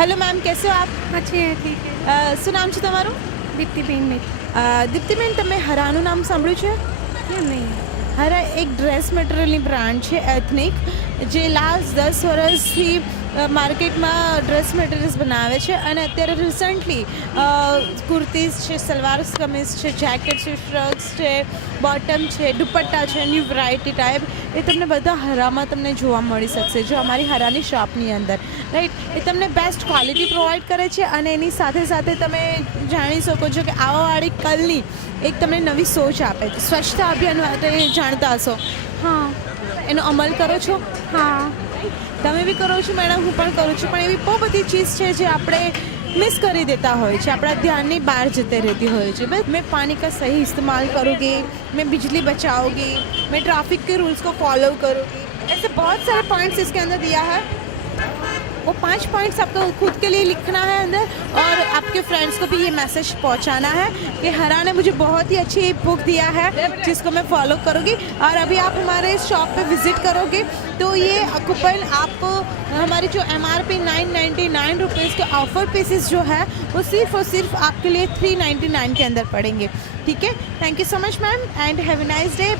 Hello ma'am, कैसे हो आप? अच्छी है, ठीक है। શું નામ છે તમારું? દીપ્તિબેન મેં દીપ્તિબેન, તમે હરાનું નામ સાંભળ્યું છે? કેમ નહીં? હરા એક ડ્રેસ મટીરિયલની બ્રાન્ડ છે એથનિક, જે લાસ્ટ 10 વર્ષથી માર્કેટમાં ડ્રેસ મટીરિયલ્સ બનાવે છે અને અત્યારે રિસન્ટલી કુર્તીઝ છે, સલવાર કમીઝ છે, જેકેટ છે, શર્ટ્સ છે, બોટમ છે, દુપટ્ટા છે, ન્યૂ વેરાયટી ટાઈપ એ તમને બધા હરામાં તમને જોવા મળી શકશે, જો અમારી હરાની શોપની અંદર, રાઈટ. એ તમને બેસ્ટ ક્વોલિટી પ્રોવાઈડ કરે છે અને એની સાથે સાથે તમે જાણી શકો છો કે આવવાવાળી કલની એક તમને નવી સોચ આપે છે. સ્વચ્છતા અભિયાન માટે જાણતા હશો, હા એનો અમલ કરો છો? હા તમે બી કરો છો મેડમ, હું પણ કરું છું, પણ એવી બહુ બધી ચીज़ છે જે આપણે मिस કરી દેતા હોય છે, આપણા ધ્યાનની બહાર જતી रहती હોય છે. बस मैं पानी का सही इस्तेमाल करूँगी, मैं बिजली बचाऊँगी, मैं ट्रैफिक के रूल्स को फॉलो करूँगी, ऐसे बहुत सारे पॉइंट्स इसके अंदर दिया है. वो 5 पॉइंट्स आपको खुद के लिए लिखना है अंदर और आपके फ्रेंड्स को भी ये मैसेज पहुंचाना है कि हरा ने मुझे बहुत ही अच्छी बुक दिया है जिसको मैं फॉलो करूँगी. और अभी आप हमारे शॉप पे विज़िट करोगे तो ये कूपन आपको हमारी जो MRP 999 रुपीज़ के ऑफ़र पीसेस जो है वो सिर्फ और सिर्फ आपके लिए 399 के अंदर पड़ेंगे. ठीक है, thank you so much ma'am and have a nice day.